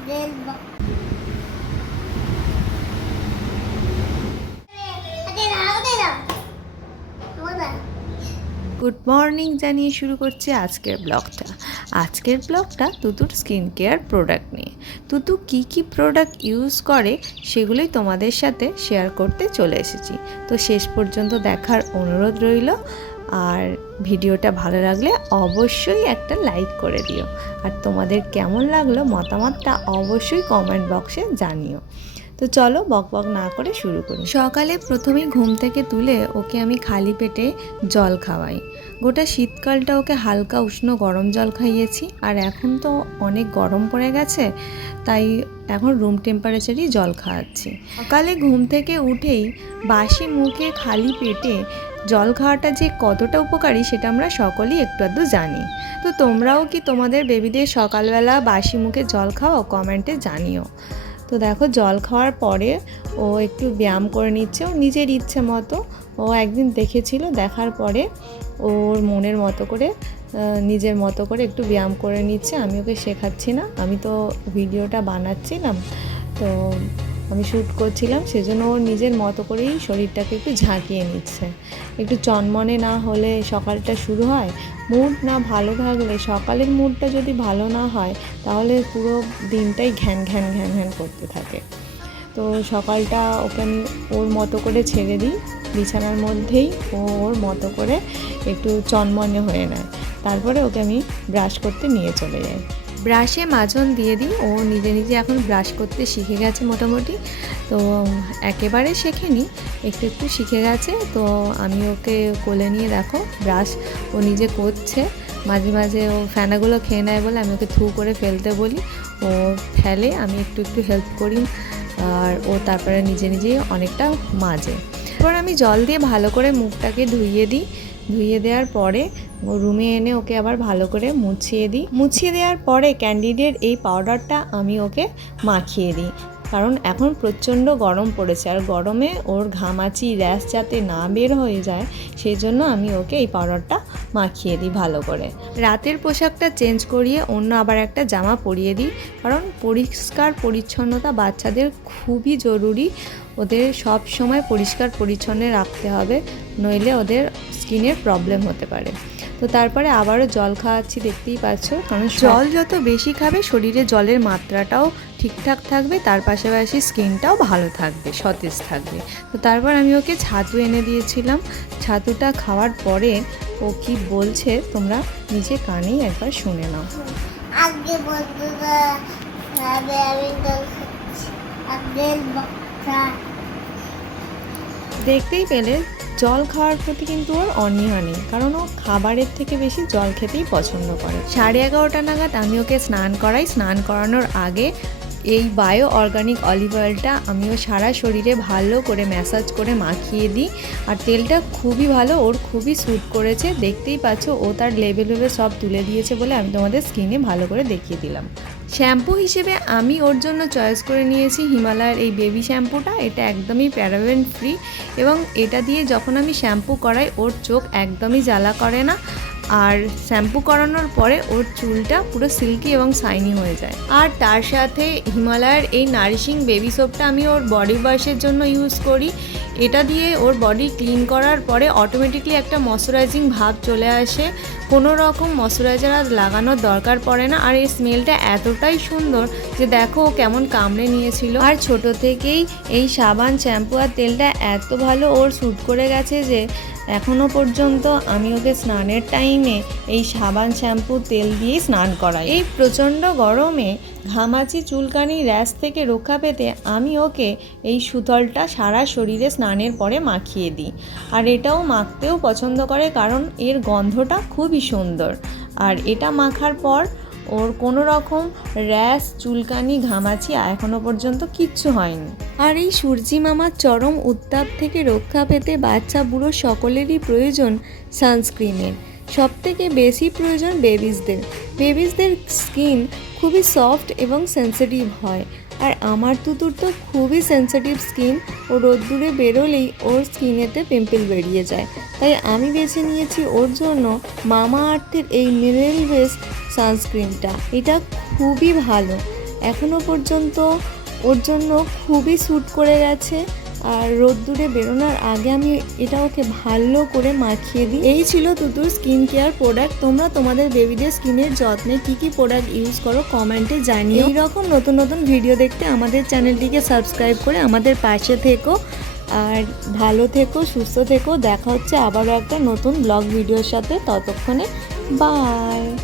Good morning জানিয়ে শুরু করছি আজকের ব্লগটা তুতুর স্কিন কেয়ার প্রোডাক্ট নিয়ে। তুতু কি প্রোডাক্ট ইউজ করে সেগুলোই তোমাদের সাথে শেয়ার করতে চলে এসেছি। তো শেষ পর্যন্ত দেখার অনুরোধ রইল, আর ভিডিওটা ভালো লাগলে অবশ্যই একটা লাইক করে দিও, আর তোমাদের কেমন লাগলো মতামতটা অবশ্যই কমেন্ট বক্সে জানিও। তো চলো বক না করে শুরু করি। সকালে প্রথমেই ঘুম থেকে তুলে ওকে আমি খালি পেটে জল খাওয়াই। গোটা শীতকালটা ওকে হালকা উষ্ণ গরম জল খাইয়েছি, আর এখন তো অনেক গরম পড়ে গেছে, তাই এখন রুম টেম্পারেচারই জল খাওয়াচ্ছি। সকালে ঘুম থেকে উঠেই বাসি মুখে খালি পেটে জল খাওয়াটা যে কতটা উপকারী সেটা আমরা সকলেই একটু আধটু জানি। তো তোমরাও কি তোমাদের বেবিদের সকালবেলা বাসি মুখে জল খাওয়াও? কমেন্টে জানিও। তো দেখো জল খাওয়ার পরে ও একটু ব্যায়াম করে নিচ্ছে ওর নিজের ইচ্ছে মতো। ও একদিন দেখেছিল, দেখার পরে ওর মনের মতো করে নিজের মতো করে একটু ব্যায়াম করে নিচ্ছে। আমি ওকে শেখাচ্ছি না, আমি তো ভিডিওটা বানাচ্ছিলাম, তো আমি শ্যুট করছিলাম, সেজন্য ওর নিজের মতো করেই শরীরটাকে একটু ঝাঁকিয়ে নিচ্ছে। একটু চনমনে না হলে সকালটা শুরু হয়, মুড না ভালো থাকলে, সকালের মুডটা যদি ভালো না হয় তাহলে পুরো দিনটাই ঘ্যান করতে থাকে। তো সকালটা ওকে আমি ওর মতো করে ছেড়ে দিই, বিছানার মধ্যেই ও ওর মতো করে একটু চনমনে হয়ে নেয়। তারপরে ওকে আমি ব্রাশ করতে নিয়ে চলে যাই, ব্রাশে মাজন দিয়ে দিই। ও নিজে এখন ব্রাশ করতে শিখে গেছে মোটামুটি, তো একেবারে শেখেনি, একটু শিখে গেছে। তো আমি ওকে কোলে নিয়ে দেখো ব্রাশ ও নিজে করছে। মাঝে মাঝে ও ফেনাগুলো খেয়ে নেয় বলে আমি ওকে থু করে ফেলতে বলি, ও ফেলে, আমি একটু হেল্প করি, আর ও তারপরে নিজেই অনেকটা মাজে। এরপর আমি জল দিয়ে ভালো করে মুখটাকে ধুইয়ে দেওয়ার পরে রুমে এনে ওকে আবার ভালো করে মুছিয়ে দেওয়ার পরে ক্যান্ডিডের এই পাউডারটা আমি ওকে মাখিয়ে দিই, কারণ এখন প্রচণ্ড গরম পড়েছে, আর গরমে ওর ঘামাচি র্যাশ যাতে না বের হয়ে যায় সেই জন্য আমি ওকে এই পাউডারটা মাখিয়ে দিই ভালো করে। রাতের পোশাকটা চেঞ্জ করিয়ে অন্য আবার একটা জামা পরিয়ে দিই, কারণ পরিষ্কার পরিচ্ছন্নতা বাচ্চাদের খুবই জরুরি। ওদের সব সময় পরিষ্কার পরিচ্ছন্ন রাখতে হবে, নইলে ওদের স্কিনের প্রবলেম হতে পারে। তো তারপরে আবারও জল খাওয়াচ্ছি, দেখতেই পাচ্ছ, কারণ জল যত বেশি খাবে শরীরে জলের মাত্রাটাও ঠিকঠাক থাকবে, তার পাশাপাশি স্কিনটাও ভালো থাকবে, সতেজ থাকবে। তো তারপর আমি ওকে ছাতু এনে দিয়েছিলাম। ছাতুটা খাওয়ার পরে ও কি বলছে তোমরা নিজে কানেই একবার শুনে নাও। আগে দেখতেই পেলে জল খাওয়ার প্রতি কিন্তু ওর অনীহা নেই, কারণ ও খাবারের থেকে বেশি জল খেতেই পছন্দ করে। 11:30 নাগাদ আমি ওকে স্নান করাই। স্নান করানোর আগে এই বায়ো অর্গানিক অলিভ অয়েলটা আমিও সারা শরীরে ভালো করে ম্যাসাজ করে মাখিয়ে দিই, আর তেলটা খুবই ভালো, ওর খুবই স্যুট করেছে। দেখতেই পাচ্ছ ও তার লেভেল সব তুলে দিয়েছে বলে আমি তোমাদের স্কিনে ভালো করে দেখিয়ে দিলাম। শ্যাম্পু হিসেবে আমি ওর জন্য চয়েস করে নিয়েছি হিমালয়ের এই বেবি শ্যাম্পুটা। এটা একদমই প্যারাবেন ফ্রি, এবং এটা দিয়ে যখন আমি শ্যাম্পু করাই ওর চোখ একদমই জ্বালা করে না, আর শ্যাম্পু করানোর পরে ওর চুলটা পুরো সিল্কি এবং শাইনি হয়ে যায়। আর তার সাথে হিমালয়ের এই নারিশিং বেবি সোপটা আমি ওর বডি ওয়াশের জন্য ইউজ করি। এটা দিয়ে ওর বডি ক্লিন করার পরে অটোমেটিকলি একটা ময়শ্চারাইজিং ভাব চলে আসে, কোনো রকম ময়শ্চারাইজার আর লাগানোর দরকার পড়ে না। আর এই স্মেলটা এতটাই সুন্দর যে দেখো ও কেমন কামড়ে নিয়েছিল। আর ছোট থেকেই এই সাবান, শ্যাম্পু আর তেলটা এত ভালো ওর স্যুট করে গেছে যে এখনও পর্যন্ত আমি ওকে স্নানের টাইমে এই সাবান, শ্যাম্পু, তেল দিয়েই স্নান করাই। এই প্রচণ্ড গরমে ঘামাচি, চুলকানি, র্যাশ থেকে রক্ষা পেতে আমি ওকে এই সুতলটা সারা শরীরে স্নানের পরে মাখিয়ে দিই। আর এটাও মাখতেও পছন্দ করে, কারণ এর গন্ধটা খুবই সুন্দর। আর এটা মাখার পর ওর কোনো রকম র্যাশ, চুলকানি, ঘামাচি এখনও পর্যন্ত কিচ্ছু হয়নি। আর এই সূর্যি মামার চরম উত্তাপ থেকে রক্ষা পেতে বাচ্চা বুড়ো সকলেরই প্রয়োজন সানস্ক্রিনের। সবথেকে বেশি প্রয়োজন বেবিসদের স্কিন খুবই সফট এবং সেন্সিটিভ হয়, আর আমার তুতুর তো খুবই সেন্সিটিভ স্কিন। ও রোদ্দুরে বেরোলেই ওর স্কিনেতে পিম্পল বেরিয়ে যায়, তাই আমি বেছে নিয়েছি ওর জন্য মামা আর্থের এই মিনারেল বেস সানস্ক্রিনটা। এটা খুবই ভালো, এখনও পর্যন্ত ওর জন্য খুবই স্যুট করে গেছে। আর রোদ্দুরে বেরোনোর আগে আমি এটা ওকে ভালো করে মাখিয়ে দিই। এই ছিল তুতুর স্কিন কেয়ার প্রোডাক্ট। তোমরা তোমাদের বেবিদের স্কিনের যত্নে কী কী প্রোডাক্ট ইউজ করো কমেন্টে জানিও। এইরকম নতুন নতুন ভিডিও দেখতে আমাদের চ্যানেলটিকে সাবস্ক্রাইব করে আমাদের পাশে থেকো। আর ভালো থেকো, সুস্থ থেকো। দেখা হচ্ছে আবারও একটা নতুন ব্লগ ভিডিওর সাথে। ততক্ষণে বাই।